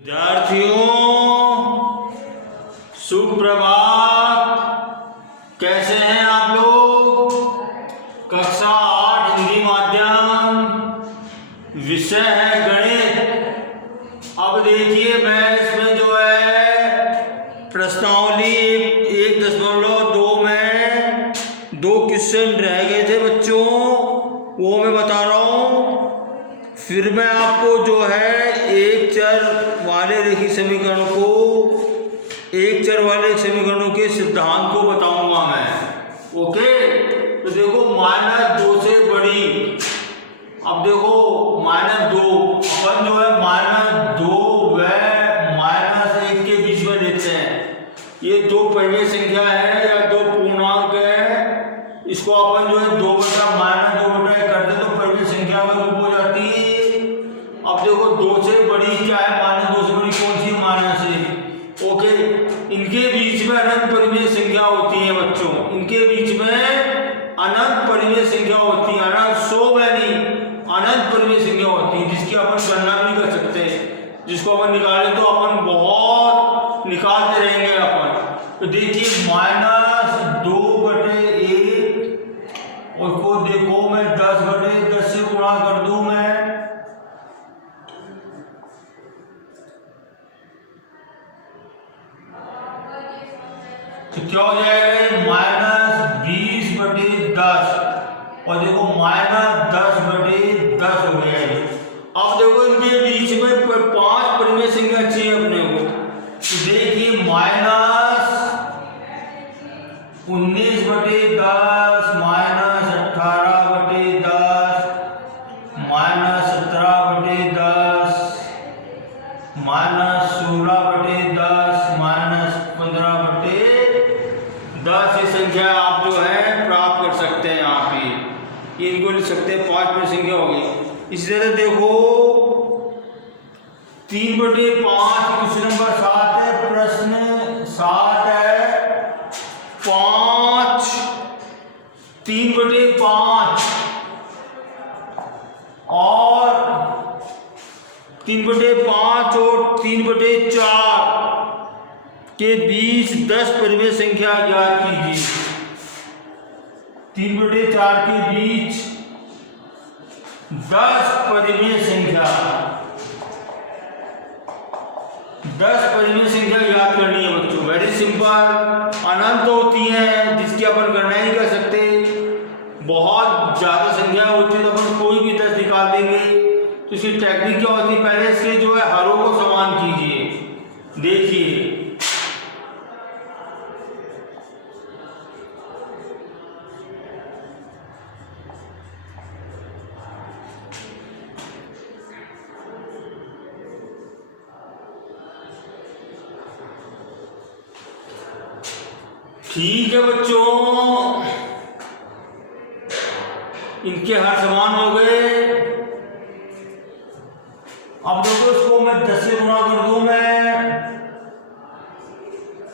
विद्यार्थियों सुप्रभात। कैसे हैं आप लोग? कक्षा 8 हिंदी माध्यम, विषय है गणित। अब देखिए मैं इसमें जो है प्रश्नावली 1.2 में 2 क्वेश्चन रह गए थे बच्चों, वो मैं बता रहा हूँ। फिर मैं आपको जो है एक चर वाले रेखीय समीकरण को, एक चर वाले समीकरणों के सिद्धांत को बताऊंगा मैं। ओके, तो देखो -2 से बड़ी, अब देखो -2 अपन जो है -2 व -1 के बीच में लेते हैं। ये 2 परिमेय संख्या है या 2 पूर्णांक है, इसको अपन जो है 2 बटा -2 कर दे तो परिमेय संख्या में रूप हो जाती है। अब देखो 2 से बड़ी क्या है, -2 से बड़ी कौन सी? -1। ओके, इनके बीच में अनंत परिमेय संख्या होती है बच्चों, इनके बीच में अनंत परिमेय संख्या होती है। अनंत 100 में नहीं, अनंत परिमेय संख्या होती है जिसकी अपन गणना भी कर सकते हैं। जिसको अपन निकालें तो अपन बहुत निकालते रहेंगे अपन। तो देखिए -2/1 और को देखो मैं 10/10 से गुणा कर दूं मैं, तो क्या हो जाएगा? -20/10 और देखो -10/10 हो गया है। अब देखो इनके बीच में 5 परिमेय संख्या चाहिए अपने को। तो देखिए -19/10 -18/10 -17/10 -16/10 -15/10 ये संख्या आप जो है प्राप्त कर सकते हैं। यहाँ पे ये इनको लिख सकते हैं, 5 में संख्या होगी। इसी तरह देखो 3/5 क्वेश्चन नंबर 7 है, प्रश्न 7 है 5 3/5 और 3/5 और 3/4 के बीच 10 परिमेय संख्या ज्ञात कीजिए। 3/4 के बीच 10 परिमेय संख्या, 10 परिमेय संख्या याद करनी है बच्चों। वेरी सिंपल, अनंत होती है जिसकी अपन गणना नहीं कर सकते। बहुत ज्यादा संख्या होती है तो अपन कोई भी 10 निकाल देंगे। तो इसकी टेक्निक क्या होती है? पहले इसके जो है हरों को समान कीजिए। देखिए ठीक है बच्चों, इनके हर समान हो गए। अब देखो इसको मैं 10 से गुणा कर दूं मैं,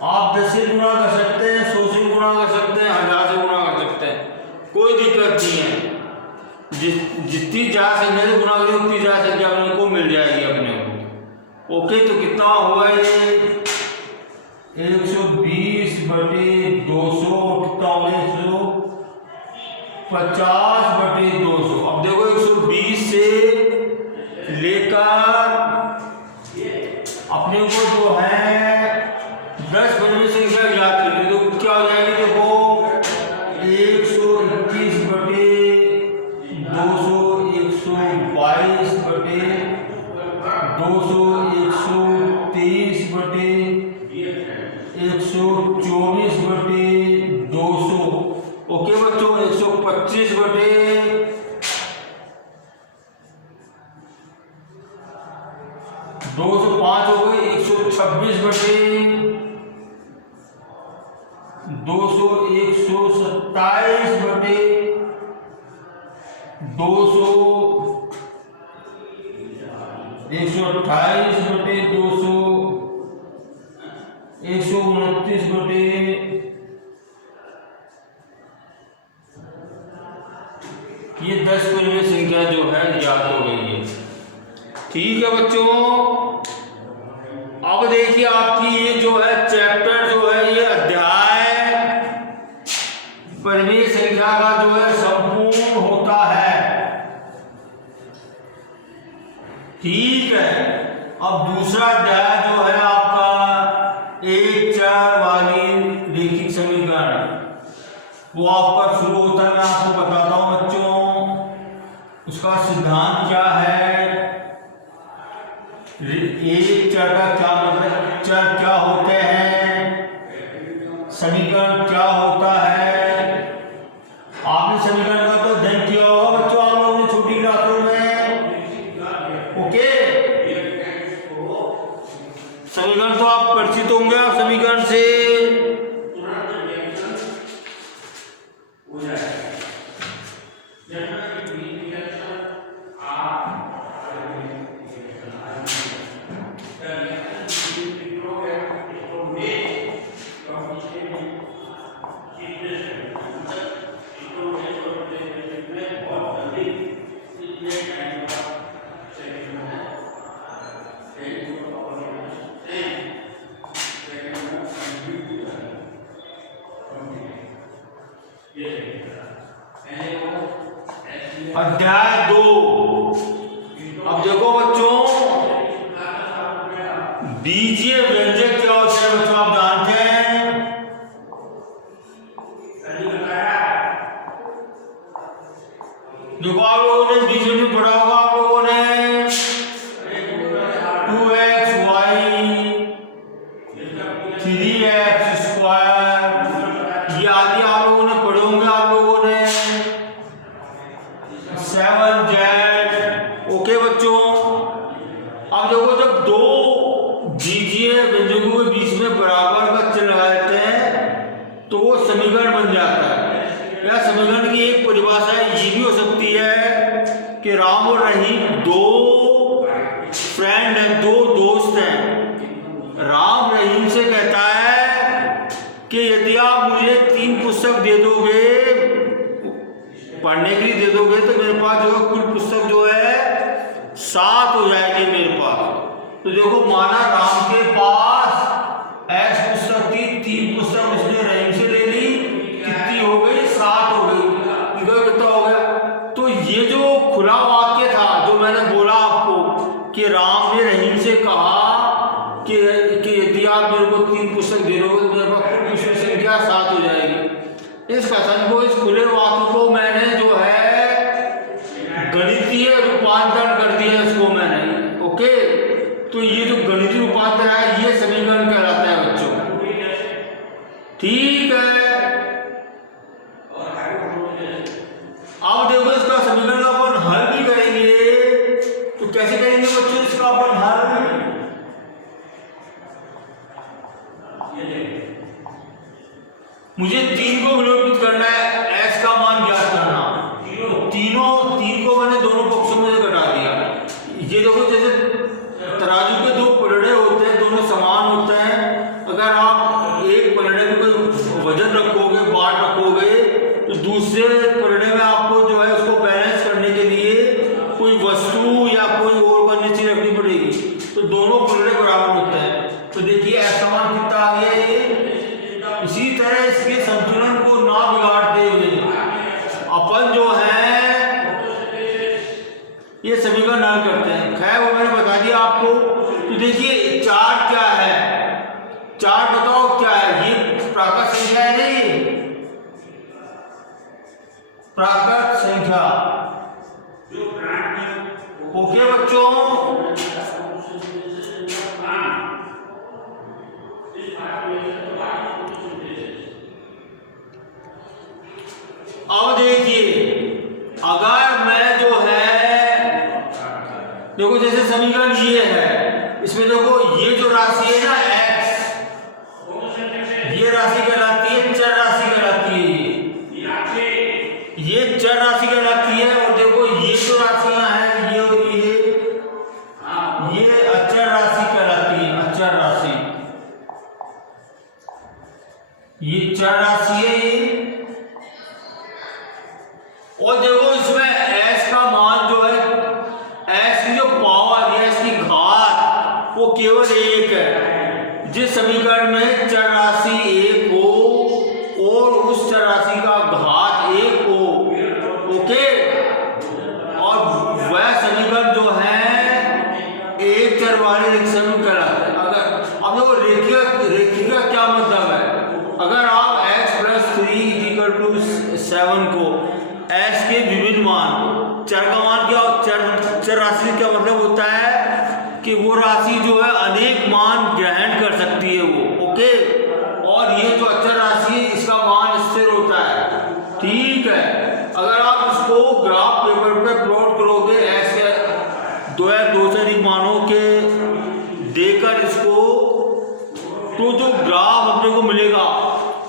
आप 10 से गुणा कर सकते हैं, 100 से गुणा कर सकते हैं, 1000 से गुणा कर सकते हैं, कोई दिक्कत नहीं है। जितनी ज्यादा संख्या से गुणा करें उतनी ज्यादा संख्या अपने को मिल जाएगी अपने को। ओके, तो कितना हुआ ये? 120/200 कितना हो गया? 150/200। अब देखो 120 से लेकर अपने को जो है 10 परिमेय संख्या ज्ञात करनी, तो क्या हो जाएगी? देखो 121/200, 122/200, 124/200। ओके बच्चों, 125/205 हो गई, 126/200, 127/200, 128/200, 129/, ये 10 परिमेय संख्या जो है याद हो गई है। ठीक है बच्चों, देखिए आपकी ये जो है चैप्टर जो है ये अध्याय परिमेय संख्या का जो है संपूर्ण होता है। ठीक है, अब दूसरा अध्याय जो है आपका एक चर वाली रैखिक समीकरण वो आपका शुरू होता है। मैं आपको बताता हूं बच्चों उसका सिद्धांत क्या है। एक चर का क्या मतलब, चर क्या होते हैं, समीकरण क्या होता है। आपने समीकरण का तो अध्ययन किया होगा बच्चों आप लोगों ने छोटी क्लासों में। ओके, समीकरण तो आप परिचित होंगे आप समीकरण से। अध्याय 2। अब देखो बच्चों बीजीय व्यंजक क्या होते हैं बच्चों आप जानते हैं। देखो आप लोगों ने बीजीय में पढ़ा होगा आप लोगों ने 2xy 3x स्क्वायर ये आदि आप लोगों ने पढ़े होंगे आप लोगों ने 7z। ओके बच्चों, अब देखो जब दो बीजीय व्यंजकों के बीच में बराबर का चिन्ह लगा देते हैं तो वो समीकरण बन जाता है। या समीकरण की एक परिभाषा ये भी हो सकती है कि राम और रहीम दो फ्रेंड हैं, दो दोस्त हैं। राम रहीम से कहता है कि यदि आप मुझे 3 पुस्तक दे दोगे पढ़ने के लिए दे दोगे तो मेरे पास जो है कुल पुस्तक जो है 7 हो जाएगी मेरे पास। तो देखो माना राम के पास x पुस्तक थी, 3 पुस्तक उसने रहीम से ले ली, कितनी हो गई 7 हो गई। कितना हो गया। तो ये जो खुला वाक्य था जो मैंने बोला आपको कि राम ने रहीम से कहा कि यदि आप मेरे को 3 पुस्तक दे दोगे तो मेरे पास कुल पुस्तक संख्या 7 हो जाएगी। इस कथन को इस खुले वाक्य को मैंने जो है गणितीय रूपांतरण कर दिया इसको मैंने। ओके, तो ये जो गणितीय रूपांतर है ये समीकरण कहलाता है बच्चों। ठीक है, अब देखो इसका समीकरण का अपन हल भी करेंगे। तो कैसे करेंगे बच्चों इसका अपन हल। मुझे 3 को विलोपित करना है, x का मान ज्ञात करना। तो 3 को मैंने दोनों पक्षों में से घटा दिया। ये देखो जैसे तराजू के 2 पलड़े होते हैं, दोनों समान होते हैं। अगर आप एक पलड़े में कोई वजन रखोगे, बाट रखोगे, तो दूसरे पलड़े में आपको जो है उसको बैलेंस करने के लिए कोई वस्तु या कोई और अन्य चीज रखनी पड़ेगी। तो दोनों पलड़े बराबर होते हैं। तो देखिए ऐसा मान कितना आ गया ये। इसी तरह इसके संतुलन को ना बिगाड़ते हुए अपन जो है ये समीकरण हल करते हैं। खैर वो मैंने बता दिया आपको। तो देखिए चार्ट क्या है, चार्ट बताओ क्या है। ये प्राकृत संख्या है नहीं, प्राकृत संख्या। ओके बच्चों, अब देखिए अगर मैं जो है देखो जैसे समीकरण ये है, इसमें देखो ये जो राशि है ना x, ये राशि कहलाती है चर राशि कहलाती है। ये चर राशि कहलाती है। और देखो ये जो राशियां हैं ये अचर राशि कहलाती है। अचर राशि ये चर राशि है ये। और देखो इसमें s का मान जो है, s की जो पावर है, s की घात वो केवल 1 है। जिस समीकरण में चर राशि एक हो और उस चर राशि का घात एक हो, ओके, और वह समीकरण जो है एक चर वाले रेखीय समीकरण कहलाता है। अगर अब देखो रेखीय का क्या मतलब है, अगर आप x + 3 = 7 को x के विभिन्न मान, चर का मान क्या, चर राशि क्या मतलब होता है कि वो राशि जो है अनेक मान ग्रहण कर सकती है वो, ओके, और ये जो अचर राशि है इसका मान स्थिर होता है, ठीक है। अगर आप इसको ग्राफ पेपर पे प्लॉट करोगे x के दो से अधिक मानों के देकर इसको, तो जो ग्राफ अपने को मिलेगा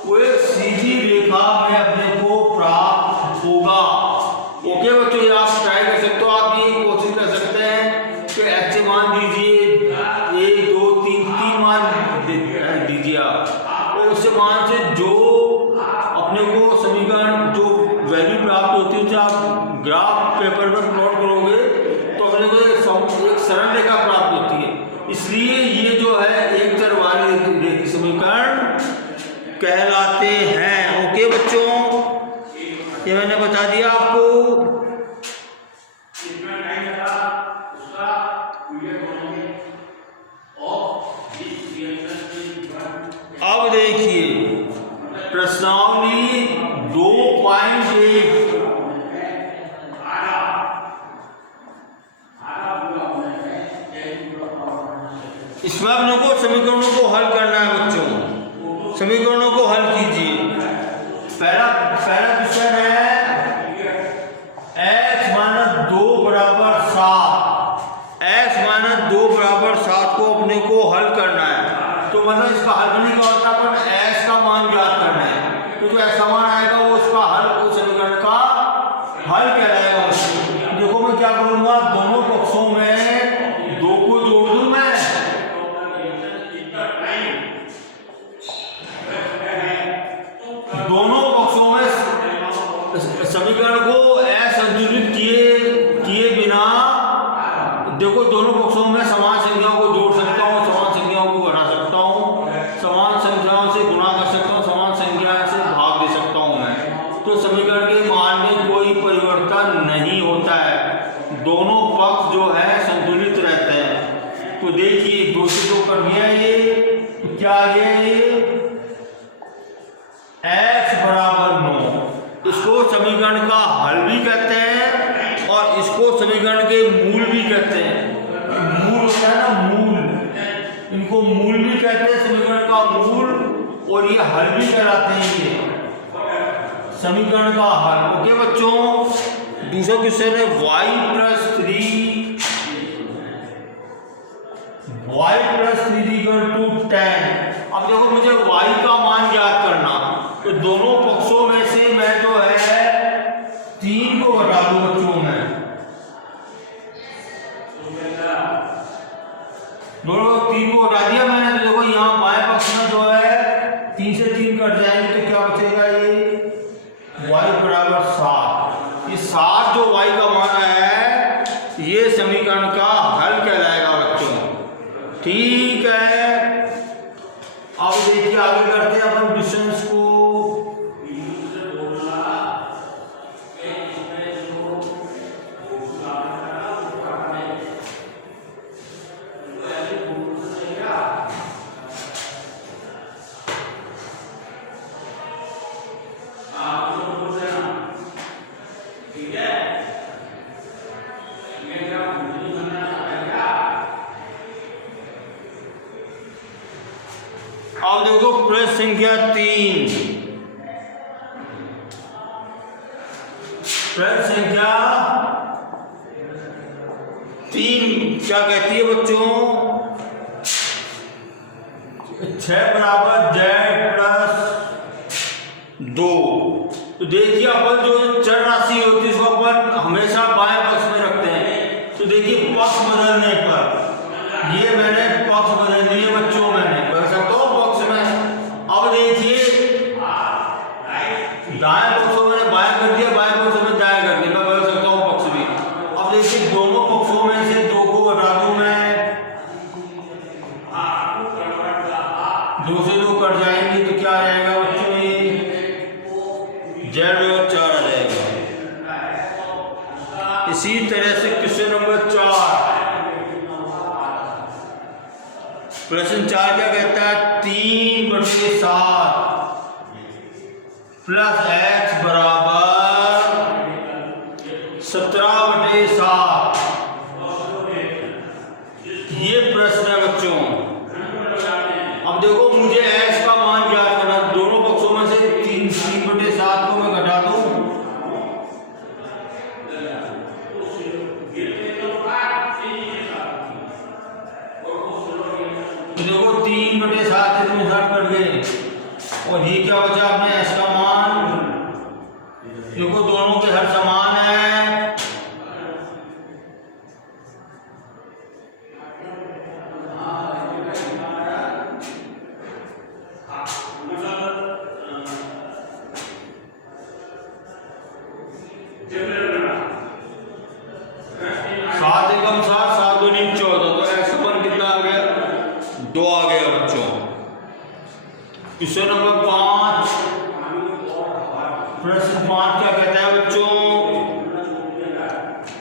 वो एक सीधी रेखा में अपने को प्राप्त होगा, ओके बच्चों। ये आप ट्राई कर सकते हो, आप ये कोशिश कर सकते हैं कि x से मान दीजिए 1 2 3 मान दीजिए आप, और उससे मान से जो अपने को समीकरण जो वैल्यू प्राप्त होती है, जो आप ग्राफ पेपर पर प्लॉट करोगे तो अपने को एक सरल रेखा प्राप्त होती है। इसलिए ये जो है एक चर वाले रेखीय समीकरण कहलाते हैं, ओके बच्चों, ये मैंने बता दिया आपको। अब देखिए प्रश्नावली 2.1, इसमें अपने को समीकरणों को हल करना है बच्चों। समीकरणों को हल कीजिए। पहला क्वेश्चन है x - 2 = 7, x - 2 = 7 को अपने को हल करना है। तो मतलब इसका हल करने का मतलब अपन x का मान ज्ञात करना है, तो जो x का मान आएगा वो उसका हल, उस समीकरण का हल कहलाएगा। देखो मैं क्या करूंगा, दोनों पक्षों में 2 को जोड़ दूं मैं, दोनों पक्षों में समीकरण को असंतुलित किए बिना, देखो दोनों पक्षों में समान संख्याओं को जोड़ सकता हूँ, समान संख्याओं को घटा सकता हूँ, समान संख्याओं से गुणा कर सकता हूँ, समान संख्या से भाग दे सकता हूँ मैं। तो समीकरण के मान में कोई परिवर्तन नहीं होता है, दोनों पक्ष जो है संतुलित रहते हैं। तो देखिए 2 से 2 कर दिया, ये क्या आ गया, ये x = 9, इसको समीकरण का हल भी कहते हैं और इसको समीकरण के मूल भी कहते हैं। मूल होता है ना, मूल, इनको मूल भी कहते हैं, समीकरण का मूल, और ये हल भी कहलाते हैं, ये समीकरण का हल, ओके बच्चों। दूसरा क्वेश्चन है y + 3 = 10। अब देखो मुझे y का मान ज्ञात करना, तो दोनों पक्षों में से मैं जो है 3 को घटा दूं बच्चों में, दोनों 3 को घटा दिया मैंने, तो देखो यहाँ बाएं पक्ष में जो है 3 से 3 कट जाएंगे, तो क्या बचेगा, ये y = 7। ये 7 जो y का मान आया है ये समीकरण का हल कहलाएगा बच्चों, ठीक है। अब देखिए आगे करते हैं अपन डिस्टेंस को। अब देखो प्रश्न संख्या 3, प्रश्न संख्या 3 क्या कहती है बच्चों, 6 = z + 2। तो देखिए अपन जो चर राशि होती है उसको अपन हमेशा बाएं पक्ष में रखते हैं। तो देखिए पक्ष बदलने पर ये मैंने पक्ष बदल दिए बच्चों, मैंने कर सकता हूँ पक्ष में। अब देखिए दाएं पक्ष को मैंने बाएं कर दिया, बाएं पक्ष में दाएं कर दिया, मैं बदल सकता हूँ पक्ष भी। अब देखिए दोनों पक्षों में से 2 को घटा दूं मैं, 2 से 2 कट जाएंगे तो क्या आ जाएगा बच्चों, ये Z और 4 आ जाएगा। इसी तरह से क्वेश्चन नंबर 4, प्रश्न 4 क्या कहता है, 3/7 प्लस x बराबर 17/7। ये प्रश्न है बच्चों। अब देखो मुझे x का मान ज्ञात करना, दोनों पक्षों में से 3/7 को मैं घटा दूं, तो देखो 3/7 इसमें 60 कट गए और ये क्या बचा अपने x का मान। देखो दोनों के हर समान है, क्वेश्चन नंबर 5, प्रश्न 5 क्या कहता है बच्चों,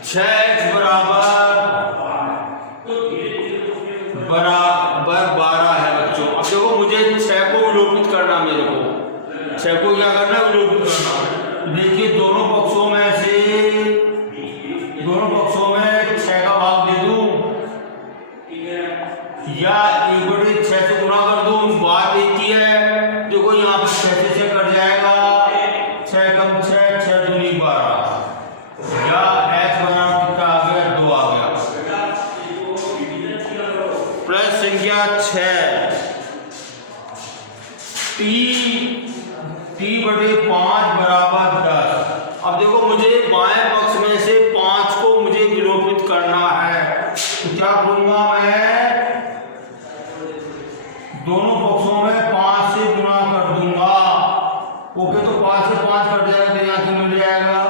6x बराबर 12 है बच्चों। अब देखो मुझे 6 को विलोपित करना, मेरे को 6 को क्या करना है, विलोपित करना। देखिए दोनों पक्षों में 6 का भाग दे दूं या 1/6 से गुणा कर दूं, बात एक ही है। देखो यहाँ पर 6 से कट जाएगा, 6 कम 6, 6 दूनी 12, या x बराबर कितना आ गया, 2 आ गया। प्रश्न संख्या 6, t/5 बराबर 10। अब देखो मुझे बाएं पक्ष में से 5 को मुझे विलोपित करना है, तो क्या करूंगा मैं, दोनों पक्षों में 5 से गुणा कर दूंगा। ओके, तो 5 से 5 कट जाएगा तो यहाँ से मिल जाएगा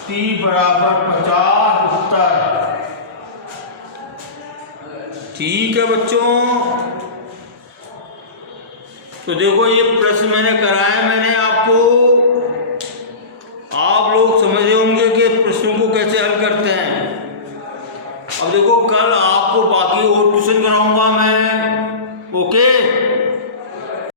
t बराबर 50 उत्तर। ठीक है बच्चों, तो देखो ये प्रश्न मैंने कराया, मैंने आपको